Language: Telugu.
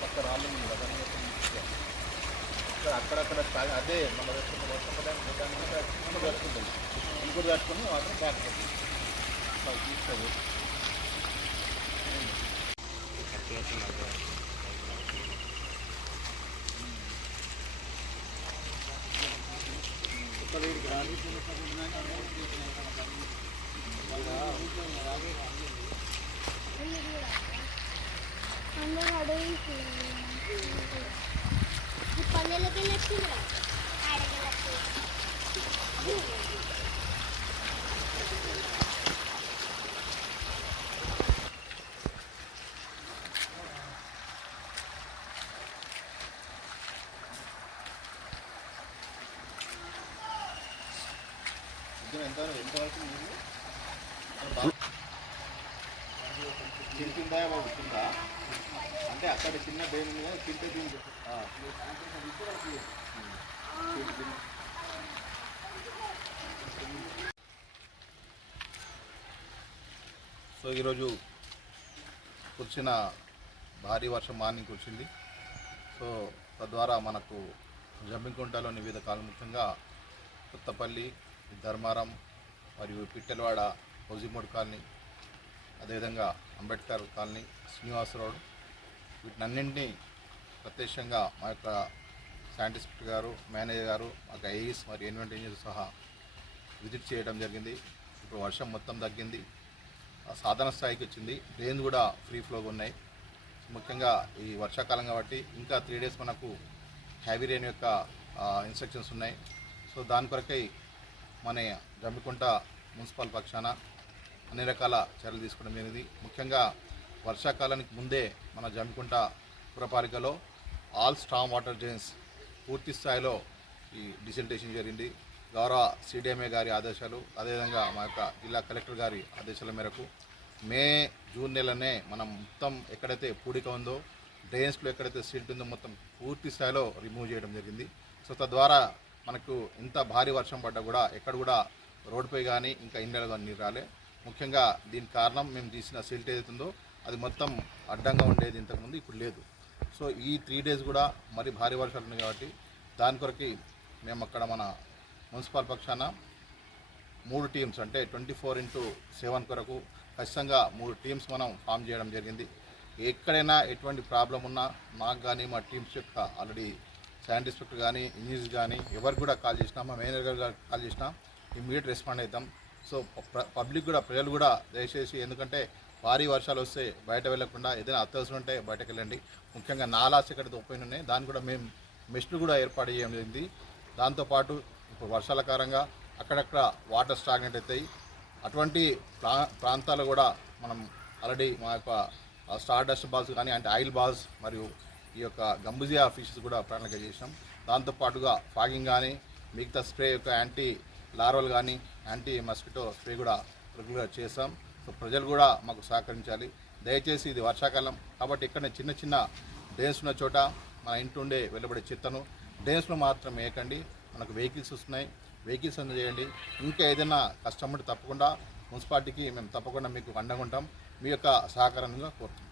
పక్క రాళ్ళు ఉంది కదా ఇక్కడ అక్కడక్కడ అదే మన వేసుకున్న వర్షం పడడానికి దాన్ని కూడా మనం వేసుకుంటాం ఇంకోటి వేసుకొని మాత్రం బ్యాక్ తీసుకోదు అందరూ ఎంత అంటే అక్కడ చిన్న బేమ్ ఉంది కదా సో ఈరోజు కురిసిన భారీ వర్షం మార్నింగ్ కురిసింది. సో తద్వారా మనకు జమ్మికుంటలోని వివిధ కాలం ముఖ్యంగా కొత్తపల్లి ధర్మారం మరియు పిట్టెలవాడ హౌజిమోడ్ కాలనీ అదేవిధంగా అంబేద్కర్ కాలనీ శ్రీనివాస్ రోడ్. వీటినన్నింటినీ ప్రత్యక్షంగా మా యొక్క సైంటిస్ట్ గారు మేనేజర్ గారు మాకు యొక్క ఐఈస్ మరియు ఎన్వెంట్ ఇంజనీర్ సహా విజిట్ చేయడం జరిగింది. ఇప్పుడు వర్షం మొత్తం తగ్గింది. ఆ సాధారణ స్థాయికి వచ్చింది. డ్రైన్ కూడా ఫ్రీ ఫ్లోగా ఉన్నాయి. ముఖ్యంగా ఈ వర్షాకాలం కాబట్టి ఇంకా త్రీ డేస్ మనకు హ్యావీ రెయిన్ యొక్క ఇన్స్ట్రక్షన్స్ ఉన్నాయి. సో దాని కొరకై మన జమ్మికుంట మున్సిపల్ పక్షాన అన్ని రకాల చర్యలు తీసుకోవడం జరిగింది. ముఖ్యంగా వర్షాకాలానికి ముందే మన జమ్మికుంట పురపాలికలో ఆల్ స్టామ్ వాటర్ జైన్స్ పూర్తి స్థాయిలో ఈ డిసెంటేషన్ జరిగింది. గౌరవ సిడిఎంఏ గారి ఆదేశాలు అదేవిధంగా మా యొక్క జిల్లా కలెక్టర్ గారి ఆదేశాల మేరకు మే జూన్ నెలనే మనం మొత్తం ఎక్కడైతే పూడిక ఉందో డ్రైన్స్లో ఎక్కడైతే సీల్ట్ ఉందో మొత్తం పూర్తి స్థాయిలో రిమూవ్ చేయడం జరిగింది. సో తద్వారా మనకు ఇంత భారీ వర్షం పడ్డా కూడా ఎక్కడ కూడా రోడ్డుపై కానీ ఇంకా ఇండియాలో కానీ నీరు రాలే. ముఖ్యంగా దీనికి కారణం మేము తీసిన సిల్ట్ ఏదైతే ఉందో అది మొత్తం అడ్డంగా ఉండేది ఇంతకుముందు ఇప్పుడు లేదు. సో ఈ త్రీ డేస్ కూడా మరి భారీ వర్షాలు ఉన్నాయి కాబట్టి దాని కొరకి మేము అక్కడ మన మున్సిపల్ పక్షాన మూడు టీమ్స్ అంటే ట్వంటీ ఫోర్ ఇంటూ సెవెన్ కొరకు ఖచ్చితంగా మూడు టీమ్స్ మనం ఫామ్ చేయడం జరిగింది. ఎక్కడైనా ఎటువంటి ప్రాబ్లం ఉన్నా నాకు కానీ మా టీమ్స్ యొక్క ఆల్రెడీ సైంటిస్ట్ ఇన్స్పెక్టర్ కానీ ఇంజనీర్స్ కానీ ఎవరికి కూడా కాల్ చేసినా మా మేనేజర్ గారు కాల్ చేసినా ఇమ్మీడియట్ రెస్పాండ్ అవుతాం సో ప- పబ్లిక్ కూడా ప్రజలు కూడా దయచేసి ఎందుకంటే భారీ వర్షాలు వస్తే బయట వెళ్ళకుండా ఏదైనా అత్యవసరం ఉంటే బయటకు వెళ్ళండి. ముఖ్యంగా నాలాస్ ఎక్కడ ఓపెన్ ఉన్నాయి. దాన్ని కూడా మేము మెష్లు కూడా ఏర్పాటు చేయడం జరిగింది. దాంతోపాటు ఇప్పుడు వర్షాల కారణంగా అక్కడక్కడ వాటర్ స్టాగ్నెట్ అవుతాయి. అటువంటి ప్రా ప్రాంతాలు కూడా మనం ఆల్రెడీ మా యొక్క స్టార్ డస్ట్ బాల్స్ కానీ అంటే ఆయిల్ బాల్స్ మరియు ఈ యొక్క గంబుజియా ఫిషెస్ కూడా ప్రణాళిక చేసినాం దాంతోపాటుగా ఫాగింగ్ కానీ మిగతా స్ప్రే యొక్క యాంటీ లార్వల్ కానీ యాంటీ మస్కిటో స్ప్రే కూడా రెగ్యులర్ చేసాం సో ప్రజలు కూడా మాకు సహకరించాలి. దయచేసి ఇది వర్షాకాలం కాబట్టి ఇక్కడ చిన్న చిన్న డ్రైన్స్ ఉన్న చోట మన ఇంటి ఉండే వెళ్ళబడే చెత్తను డ్రైన్స్లో మాత్రం వేయకండి. మనకు వెహికల్స్ వస్తున్నాయి. వెహికల్స్ అందజేయండి ఇంకా ఏదైనా కష్టం ఉంటే తప్పకుండా మున్సిపాలిటీకి మేము తప్పకుండా మీకు అండగా ఉంటాం. మీ యొక్క సహకారంగా కోరుతున్నాం.